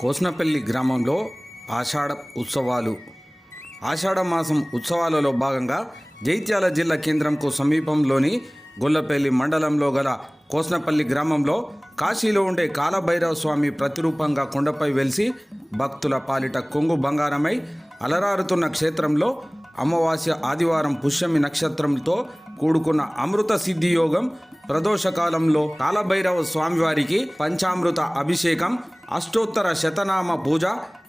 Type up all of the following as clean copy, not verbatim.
కోస్నపల్లి గ్రామంలో ఆషాఢ ఉత్సవాలు. ఆషాఢ మాసం ఉత్సవాలలో భాగంగా జైత్యాల జిల్లా కేంద్రంకు సమీపంలోని గొల్లపల్లి మండలంలో గల కోస్నపల్లి గ్రామంలో కాశీలో ఉండే కాలభైరవ స్వామి ప్రతిరూపంగా కొండపై వెలిసి భక్తుల పాలిట కొంగు బంగారమై అలరారుతున్న క్షేత్రంలో అమావాస్య ఆదివారం పుష్యమి నక్షత్రంతో కూడుకున్న అమృత సిద్ధి యోగం ప్రదోషకాలంలో కాలభైరవ స్వామివారికి పంచామృత అభిషేకం, అష్టోత్తర శతనామ పూజ,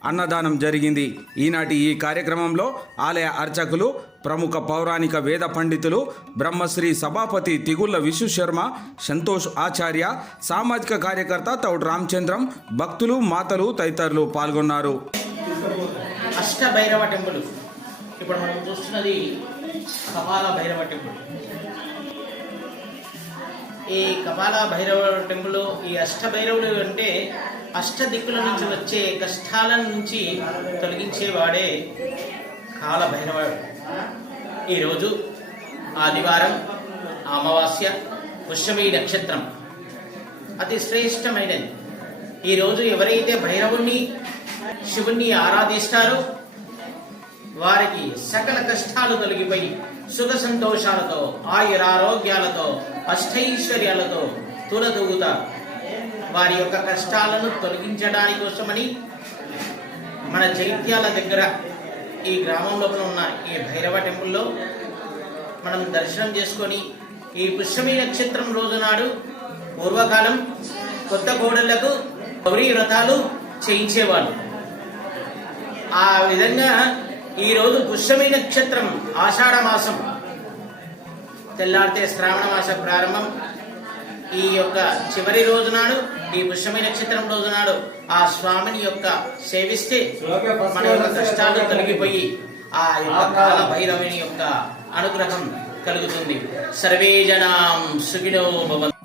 అన్నదానం జరిగింది. ఈనాటి ఈ కార్యక్రమంలో ఆలయ అర్చకులు, ప్రముఖ పౌరాణిక వేద పండితులు, బ్రహ్మశ్రీ సభాపతి తిగుళ్ల విశ్వశర్మ, సంతోష్ ఆచార్య, సామాజిక కార్యకర్త తౌడు రామచంద్రం, భక్తులు, మాతలు తదితరులు పాల్గొన్నారు. అష్టభైరవ టెంపుల్ ఇప్పుడు మనం చూస్తున్నది కపాల భైరవ టెంపుల్. ఈ కపాల భైరవ టెంపుల్, ఈ అష్టభైరవుడు అంటే అష్ట దిక్కుల నుంచి వచ్చే కష్టాల నుంచి తొలగించేవాడే కాలభైరవుడు. ఈరోజు ఆదివారం, అమావాస్య, పుష్యమి నక్షత్రం అతి శ్రేష్టమైనది. ఈరోజు ఎవరైతే భైరవుణ్ణి, శివుణ్ణి ఆరాధిస్తారో వారికి సకల కష్టాలు తొలగిపోయి సుఖ సంతోషాలతో, ఆయురారోగ్యాలతో, అష్టైశ్వర్యాలతో తులతూగుతారు. వారి యొక్క కష్టాలను తొలగించడానికి కోసమని మన జైత్యాల దగ్గర ఈ గ్రామంలో ఉన్న ఈ భైరవ టెంపుల్లో మనం దర్శనం చేసుకొని ఈ పుష్యమి నక్షత్రం రోజునాడు పూర్వకాలం కొత్త కోడళ్లకు గౌరీ వ్రతాలు చేయించేవాళ్ళు. ఆ విధంగా ఈరోజు పుష్యమి నక్షత్రం, ఆషాఢ మాసం తెల్లారితే శ్రావణ మాస ప్రారంభం. ఈ యొక్క చివరి రోజునాడు, ఈ పుష్యమి నక్షత్రం రోజునాడు ఆ స్వామిని యొక్క సేవిస్తే మన యొక్క కష్టాలు తొలగిపోయి ఆ యొక్క కాల భైరవుని యొక్క అనుగ్రహం కలుగుతుంది. సర్వే జనాం సుఖినో భవంతు.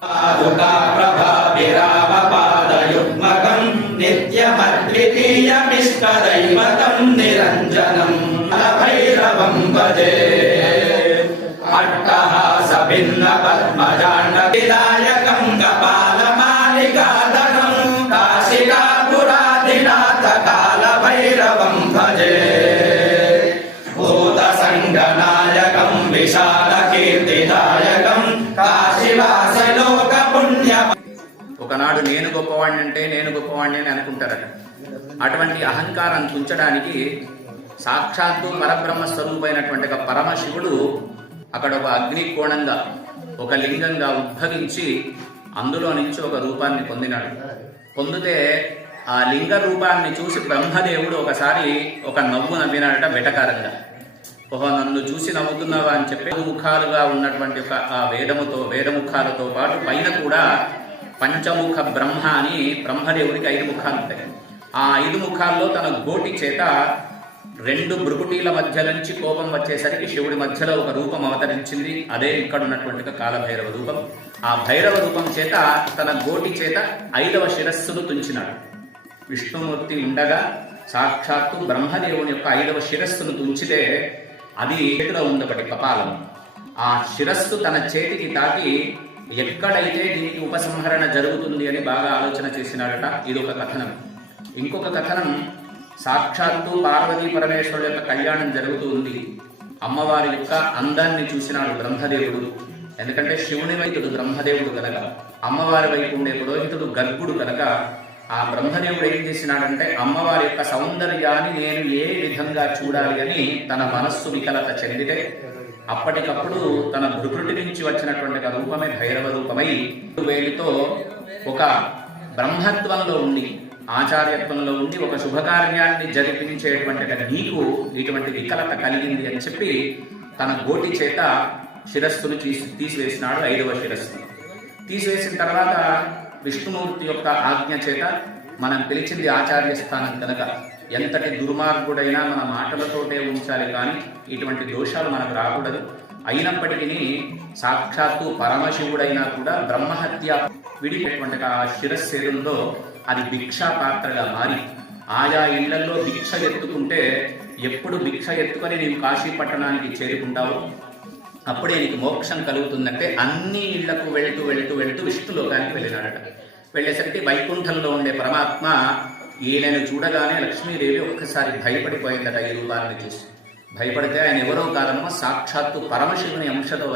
నిత్యమద్వితీయమిష్టదైవతం నిరంజనం భైరవం భజే. అట్టహాస భిన్న పద్మజాండవిదాయకం కపాలమాలికాదకం కాశికాపురాధినాథ కాలభైరవం భజే. భూత సంగనాయకం విశాల కీర్తిదాయకం కాశీవాసలోక పుణ్య. ఒకనాడు నేను గొప్పవాడిని అంటే నేను గొప్పవాడిని అని అనుకుంటారట. అటువంటి అహంకారాన్ని తుంచడానికి సాక్షాత్తు పరబ్రహ్మ స్వరూపమైనటువంటి ఒక పరమశివుడు అక్కడ ఒక అగ్ని కోణంగా, ఒక లింగంగా ఉద్భవించి అందులో నుంచి ఒక రూపాన్ని పొందినాడు. పొందితే ఆ లింగ రూపాన్ని చూసి బ్రహ్మదేవుడు ఒకసారి ఒక నవ్వు నవ్వినాడట వెటకారంగా. ఓహో, నన్ను చూసి నవ్వుతున్నావా అని చెప్పి ముఖాలుగా ఉన్నటువంటి ఒక ఆ వేదముఖాలతో పాటు పైన కూడా పంచముఖ బ్రహ్మ అని బ్రహ్మదేవుడికి 5 ముఖాలు ఉంటాయి. ఆ 5 ముఖాల్లో తన గోటి చేత 2 భృకుటీల మధ్య నుంచి కోపం వచ్చేసరికి శివుడి మధ్యలో ఒక రూపం అవతరించింది. అదే ఇక్కడ ఉన్నటువంటి కాలభైరవ రూపం. ఆ భైరవ రూపం చేత తన గోటి చేత 5వ శిరస్సును తుంచినాడు. విష్ణుమూర్తి ఉండగా సాక్షాత్తు బ్రహ్మదేవుని యొక్క 5వ శిరస్సును తుంచితే అది చేతిలో ఉంది ఒకటి కపాలం. ఆ శిరస్సు తన చేతికి తాకి ఎక్కడైతే దీనికి ఉపసంహరణ జరుగుతుంది అని బాగా ఆలోచన చేసినాడట. ఇది ఒక కథనం. ఇంకొక కథనం, సాక్షాత్తు పార్వతీ పరమేశ్వరుడు యొక్క కళ్యాణం జరుగుతూ ఉంది. అమ్మవారి యొక్క అందాన్ని చూసినాడు బ్రహ్మదేవుడు. ఎందుకంటే శివుని వైపుడు బ్రహ్మదేవుడు కనుక, అమ్మవారి వైపు ఉండే పురోహితుడు గర్గుడు కనుక, ఆ బ్రహ్మదేవుడు ఏం చేసినాడంటే అమ్మవారి యొక్క సౌందర్యాన్ని నేను ఏ విధంగా చూడాలి అని తన మనస్సు వికలత చెందితే అప్పటికప్పుడు తన భృకుటి నుంచి వచ్చినటువంటి రూపమే భైరవ రూపమై వేలితో ఒక బ్రహ్మత్వంలో ఉండి, ఆచార్యత్వంలో ఉండి ఒక శుభకార్యాన్ని జరిపించేటువంటి నీకు ఇటువంటి వికలత కలిగింది అని చెప్పి తన గోటి చేత శిరస్సును తీసివేసినాడు. 5వ శిరస్సు తీసివేసిన తర్వాత విష్ణుమూర్తి యొక్క ఆజ్ఞ చేత, మనం పిలిచింది ఆచార్య స్థానం కనుక ఎంతటి దుర్మార్గుడైనా మన మాటలతోటే ఉంచాలి, కానీ ఇటువంటి దోషాలు మనకు రాకూడదు. అయినప్పటికీ సాక్షాత్తు పరమశివుడైనా కూడా బ్రహ్మహత్య విడిపోయేటువంటి ఆ శిరస్సేరుల్లో అది భిక్షా పాత్రగా మారి ఆయా ఇళ్లలో భిక్ష ఎత్తుకుంటే, ఎప్పుడు భిక్ష ఎత్తుకొని నీవు కాశీ పట్టణానికి చేరుకుంటావు అప్పుడే నీకు మోక్షం కలుగుతుందంటే అన్ని ఇళ్లకు వెళుతూ వెళుతూ వెళుతూ విష్ణులోకానికి వెళ్ళినాడట. వెళ్ళేసరికి వైకుంఠంలో ఉండే పరమాత్మ ఈయనను చూడగానే లక్ష్మీదేవి ఒక్కసారి భయపడిపోయిందట ఈ రూపాన్ని చూసి. భయపడితే ఆయన ఎవరో కారణమో సాక్షాత్తు పరమశివుని అంశతో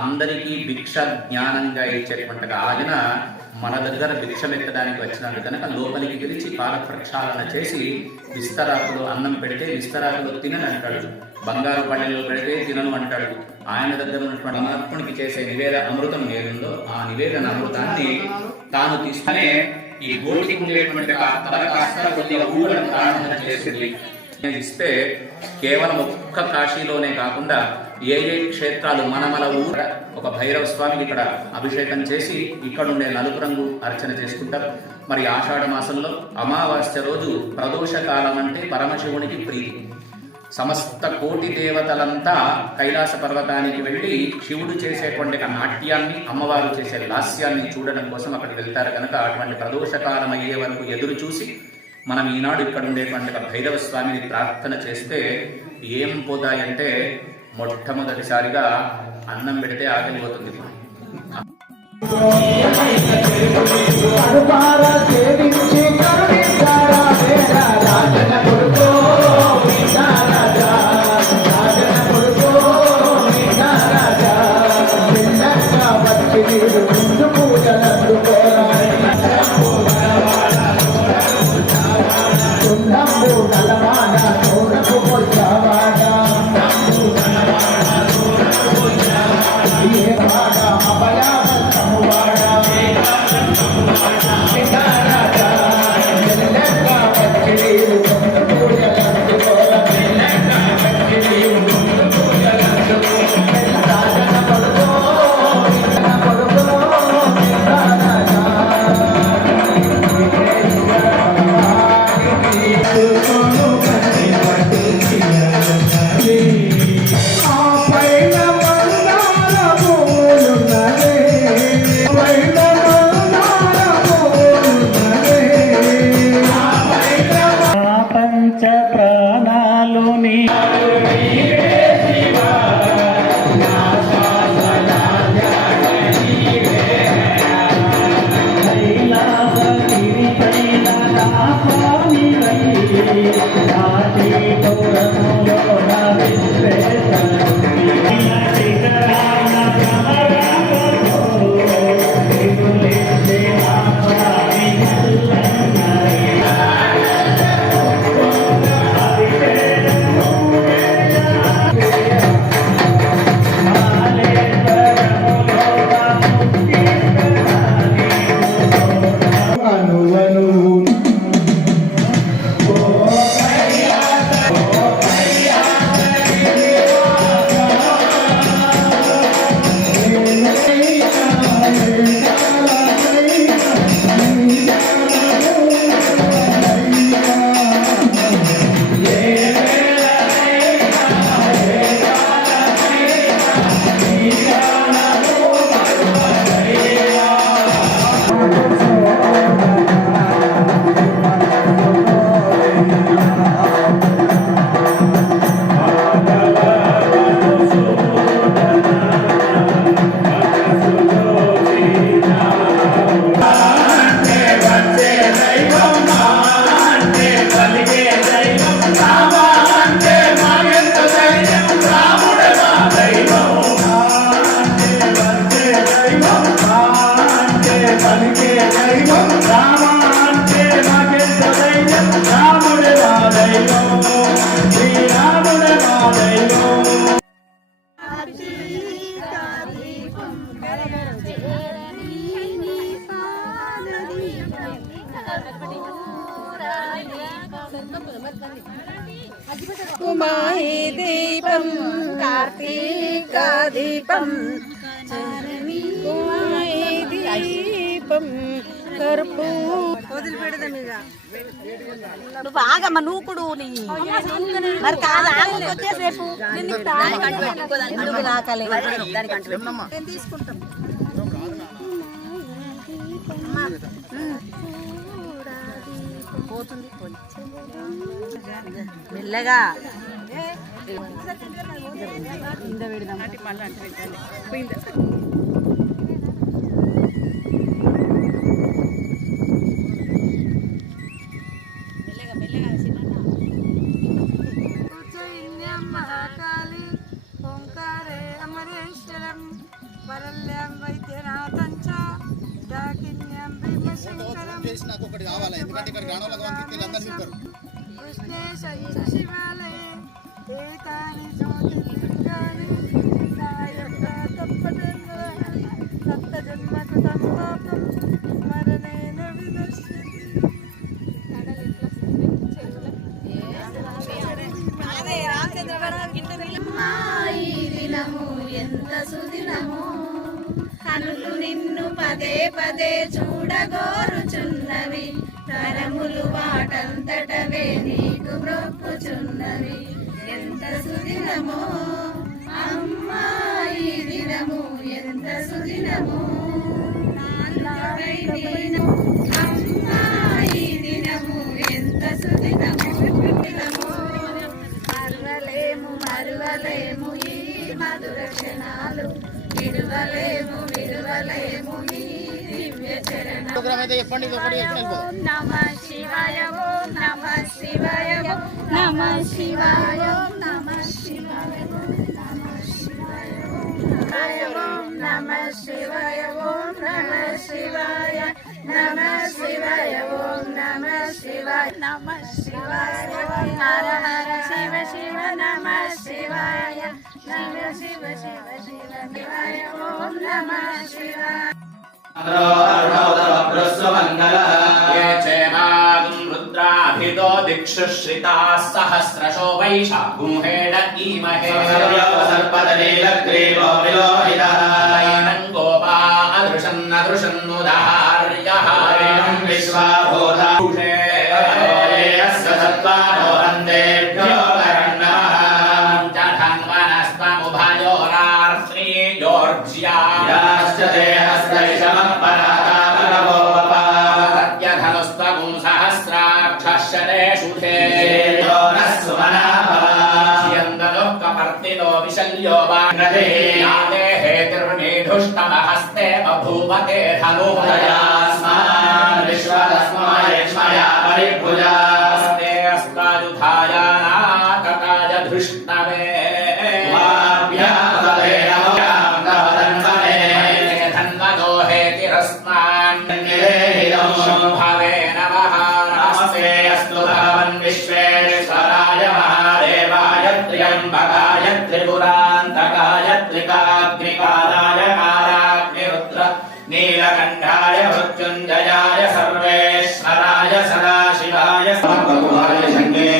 అందరికీ భిక్ష జ్ఞానంగా ఇచ్చేటువంటి ఆయన మన దగ్గర భిక్ష పెట్టడానికి వచ్చినాడు కనుక లోపలికి పిలిచి పాల ప్రక్షాళన చేసి విస్తరాకులు అన్నం పెడితే విస్తరాకులు తినని అంటాడు, బంగారు పళ్ళెలో పెడితే తినను అంటాడు. ఆయన దగ్గర ఉన్నటువంటి మహాత్మునికి చేసే నివేద అమృతం ఏదుందో ఆ నివేదన అమృతాన్ని తాను తీసుకునే ఈ గోటికి ఉండేటువంటి కొద్దిగా ఊళ్ళను ప్రారంభం చేసింది. ఇస్తే కేవలం ఒక్క కాశీలోనే కాకుండా ఏ క్షేత్రాలు మన ఊర ఒక భైరవ స్వామికి ఇక్కడ అభిషేకం చేసి ఇక్కడ ఉండే నలుపు రంగు అర్చన చేసుకుంటారు. మరి ఆషాఢ మాసంలో అమావాస్య రోజు ప్రదోష కాలం అంటే పరమశివునికి ప్రీతి. సమస్త కోటి దేవతలంతా కైలాస పర్వతానికి వెళ్ళి శివుడు చేసేటువంటి నాట్యాన్ని, అమ్మవారు చేసే లాస్యాన్ని చూడడం కోసం అక్కడికి వెళ్తారు కనుక అటువంటి ప్రదోషకాలం అయ్యే వరకు ఎదురు చూసి మనం ఈనాడు ఇక్కడ ఉండేటువంటి భైరవ స్వామిని ప్రార్థన చేస్తే ఏం పోతాయంటే మొట్టమొదటిసారిగా అన్నం పెడితే ఆకలిపోతుంది. కుమాయి దీపం కార్తీక దీపం కుమాయి దీపం కర్పూ నువ్వు ఆగమ్మ నూకుడు మరి కాదు వచ్చేసేపు తీసుకుంటాం పోతుంది మెల్లగా కింద పెడదాం ఒక్కొక్కటి కావాలి, ఎందుకంటే ఇక్కడ గ్రామంలో గమనిస్తే అందరూ తింటారు. ఎంత సుదినము కనులు నిన్ను పదే పదే చూడగోరుచున్నవి, తరములు వాటంతటవే నీకు మొక్కుచున్నవి. ఎంత సుదినమో అమ్మా ఈ దినము, ఎంత సుదినము అమ్మా ఈ దినము, ఎంత సుదినము. మరువలేము మరువలేము ఈ మధుర క్షణాలు, విడువలేము విడువలేము ఈ దివ్య చరణాలు. ప్రోగ్రామ్ అయితే చెప్పండి, ఇది ఒకటి చెప్పండి. నమః శివాయ ఓం నమః శివాయ ఓం నమః శివాయ ఓం నమః శివాయ ఓం నమః శివాయ ఓం నమః శివాయ ఓం నమః శివాయ నమః శివాయ ఓం నమః శివాయ నమః శివాయ హర హర శివ శివ నమః శివాయ శివ శివ శివ శివ శివాయ ఓం నమః శివాయ. ये चेमागुं रुद्राभितो दिक्षुश्रिताः सहस्रशो वैशा गुंहेण ईमहे सर्पदलीलग्रीवो विलोहितः नैनं गोपा अदृशन्नदृशन्नुदार्यः विश्वाभूता सत्त्वानो वन्देभ्यो वरण्णः जठन्वनस्त्वमुभयोरार्त्रीयोर्ज्या याश्च ते हस्तैषमः परातापनवो सत्यधनुस्त्वगुं सहस्राक्षश्शतेषु ते यो नः सुमनाभवा कपर्तिनो विशल्यो वा याते हेतिर्निधुष्टमहस्ते बभूवते धनुदयास्मान् विश्वतस्मायक्ष्मया परिभुजास्ते अस्तायुधायानाककाय धृष्णवे धन्वनो हेतिरस्मान् शम्भवे नमः नमस्ते अस्तु भगवन् विश्वेश्वराय महादेवाय त्र्यम्बकाय त्रिपुरान्तकाय त्रिकाग्निकालाय कालाग्निरुद्र नीलकण्ठाय मृत्युञ्जयाय सर्वेश्वराय सदाशिवाय सर्वकुमाराय शङ्के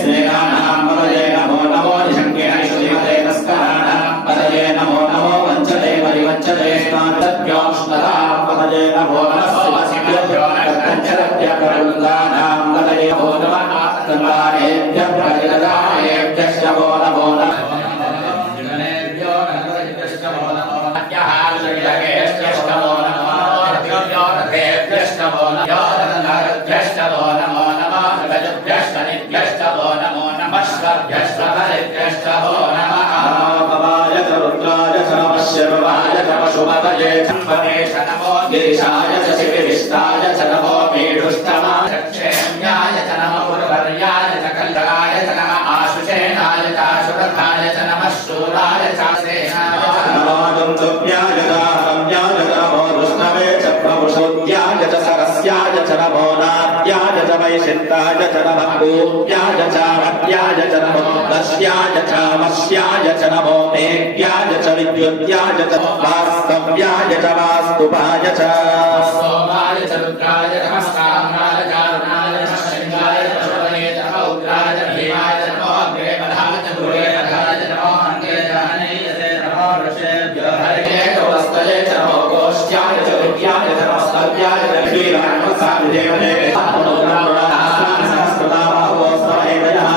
श्रीराणां पदये नमो नमो शङ्के ऐश्वर्यवते तस्कराणां पदये नमो नमो वञ्चते परिवञ्चते स्नातव्योष्णतां पदये नमो नमः करुन्दानां पदये नमो नमः आत्मवानेभ्यः प्रतिदानेभ्यश्च नमो नमो नमः पशुपतये धन्वनेश नमो गिरिशाय च शिविविष्टाय च नमो मेढुष्टमाय क्षेम्याय च नमो पुरवर्याय च कल्लाय च नमः आशुषेणाय च आशुरथाय च नमः शूराय च सेनाय च नमो दुन्दुभ्याय च रम्याय च नमो विष्णवे च प्रभुषोद्याय च सरस्याय च नमो नाद्याय च वैशिष्टाय च नमः गोप्याय च वट्याय च नमो दस्याय च वस्याय च नमो मेघ्याय च विद्युत्याय च वास्तव्याय च वास्तुपाय च सोमाय च रुद्राय च नमस्काराय च अरुणाय च शृंगाय च शोभने च उग्राय च भीमाय च नमो अग्रे पधाय च गुरे पधाय च नमो अङ्गे च हनये च नमो ऋषेभ्यो हरये च वस्तये च नमो गोष्ठ्याय च विद्याय च वस्तव्याय च श्रीरामसाभिदेवने संस्कृता बाहुवस्तवैवयः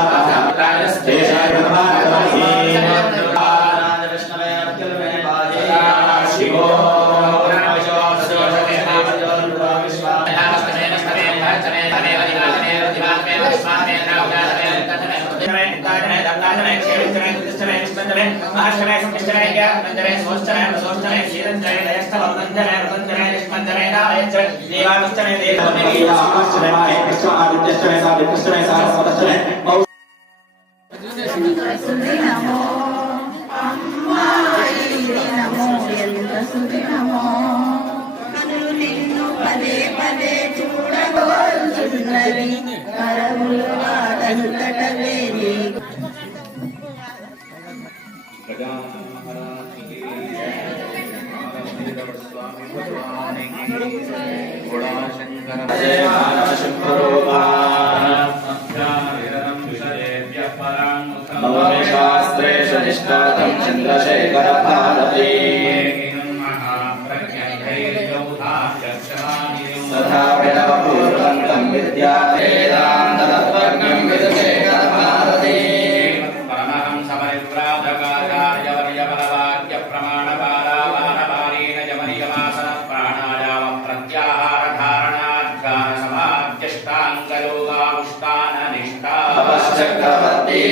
तेषाय नमः शिवो కనులు నిన్ను పదే పదే చూడగ शास्त्रेषु निष्णातं चन्द्रशेखर भारती तथा विनवपूर्वन्तं विद्या वेदान्ततत्त्वज्ञं विदुशेखर भारती चक्रवर्ती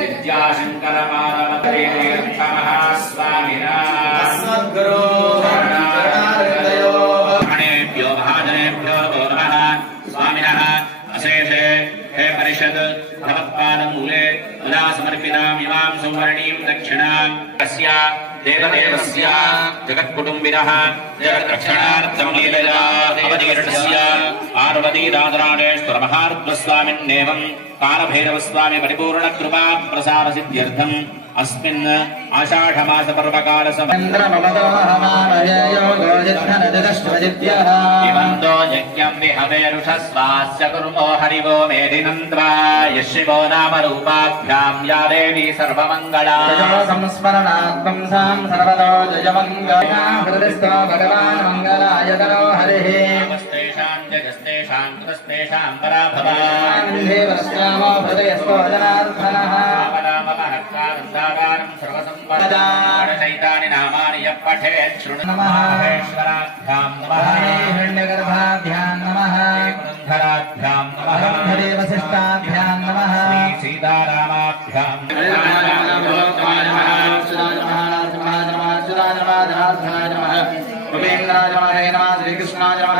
विद्याशंकर गणेभ्यो महाजनेभ्यो नमः स्वामिनः अशेषे हे परिषद भवत्पादमूले तदा समर्पिताम् इमां सौवर्णीं दक्षिणां तस्य देवदेवस्य जगत्कुटुम्बिनः जगद्रक्षणार्थं लीलया अवतीर्णस्य पार्वतीदादराणेश्वर महारुद्रस्वामिन्नेवं कालभैरवस्वामी परिपूर्णकृपा प्रसारसिद्ध्यर्थम् अस्मिन् आषाढमास पर्वकाल समन्दो यज्ञं विहवेरुषस्वास्य कुर्मो हरिवो मेदिनन्द्रा यशिवो नाम रूपाभ्यां या देवी सर्वमङ्गला संस्मरणात्मं सां सर्वतो जयमङ्गला हृदयस्थो भगवान् मङ्गलायतनो हरिः नमस्तेषां जगस्तेषां कृतस्तेषां पराभवान् देवस्यामो हृदयस्थो जनार्दनः नाममहत्कारं सर्वसम्पदानि नामानि यः पठेत् शृणु नमः ईश्वराभ्यां नमः हिरण्यगर्भाभ्यां नमः पुरन्धराभ्यां नमः वसिष्ठाभ्यां नमः सीतारामाभ्यां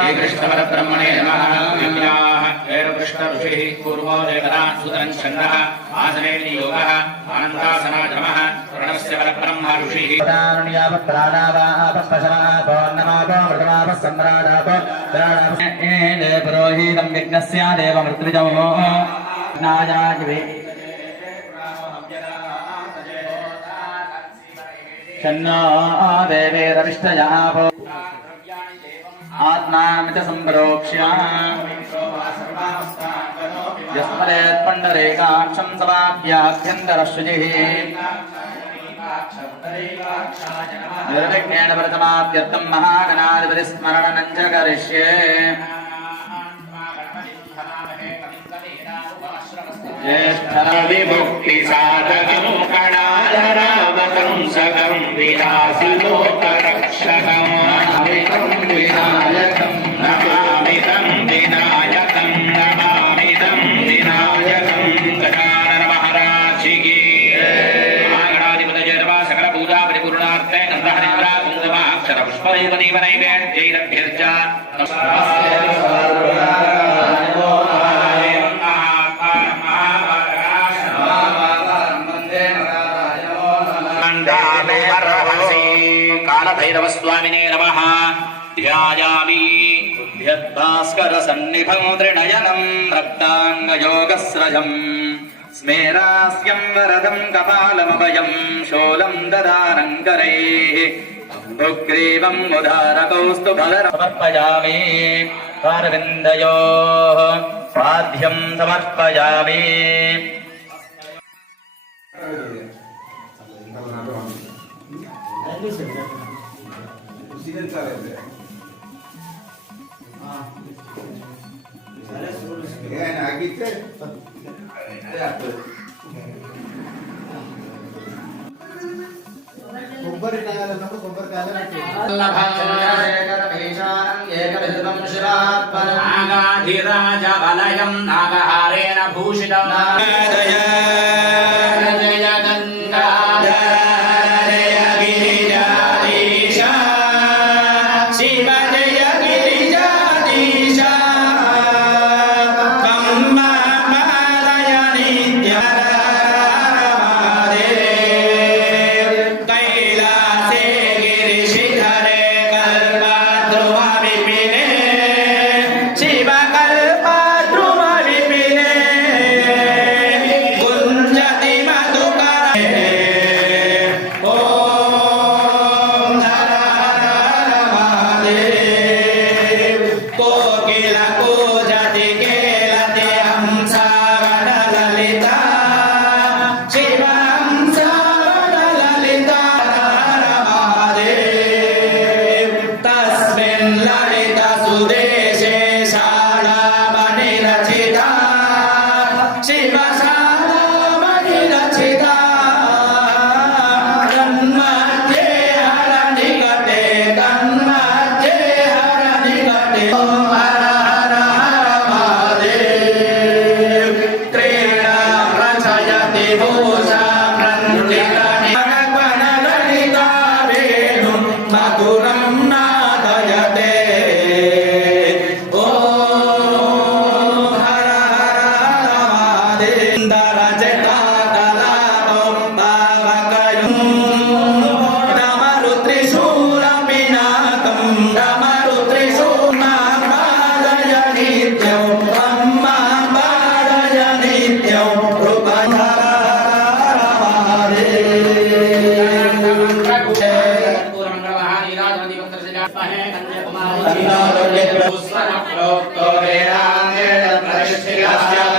श्रीकृष्णपरब्रह्मणे नमः कृष्णऋषिः पूर्वो देवतान् सुतरञ्छन्दः आसने योगः आनन्दासनाधमः प्रणवस्य परब्रह्म ऋषिः पुरोहितं विघ्नस्य देवमृत्युजो नायाजिवे शन्नो देवेरविष्टया आत्मामित सम्प्रोक्ष्य यस्मदेत्पण्डरेकाक्षं समाप्याभ्यन्तरशुचिः निर्विघ्नेन प्रथमाप्यर्थं महागणाधिपतिस्मरणं च करिष्ये ज्येष्ठविमुक्तिसाधकं कणाधरावतं सकं विलासिलोकरक्षकं विनायकं नमामितं विनायकं नमामितं विनायकं गजानन महाराज की महागणाधिपतये नमः सकल पूजा परिपूर्णार्थे गन्धहरिद्रा कुङ्कुमाक्षर पुष्पदीपदीप नैवेद्यैरभ्यर्च कालभैरवस्वामिने नमः ध्यायामि भास्करसन्निभं त्रिनयनं रक्ताङ्गयोगस्रजं स्मेरास्यं वरदं कपालमभयं शूलं ददानं करैः अम्बुग्रीवं मुदारकौस्तुभधरं समर्पयामि कारविन्दयोः स्वाध्यं समर्पयामि नागाधिराज वलयं नागहारेण भूषितं जय गंगा कैलासे तन्नो दुर्गे पुष्पः प्रोक्तो वेदान्तेन प्रतिष्ठितः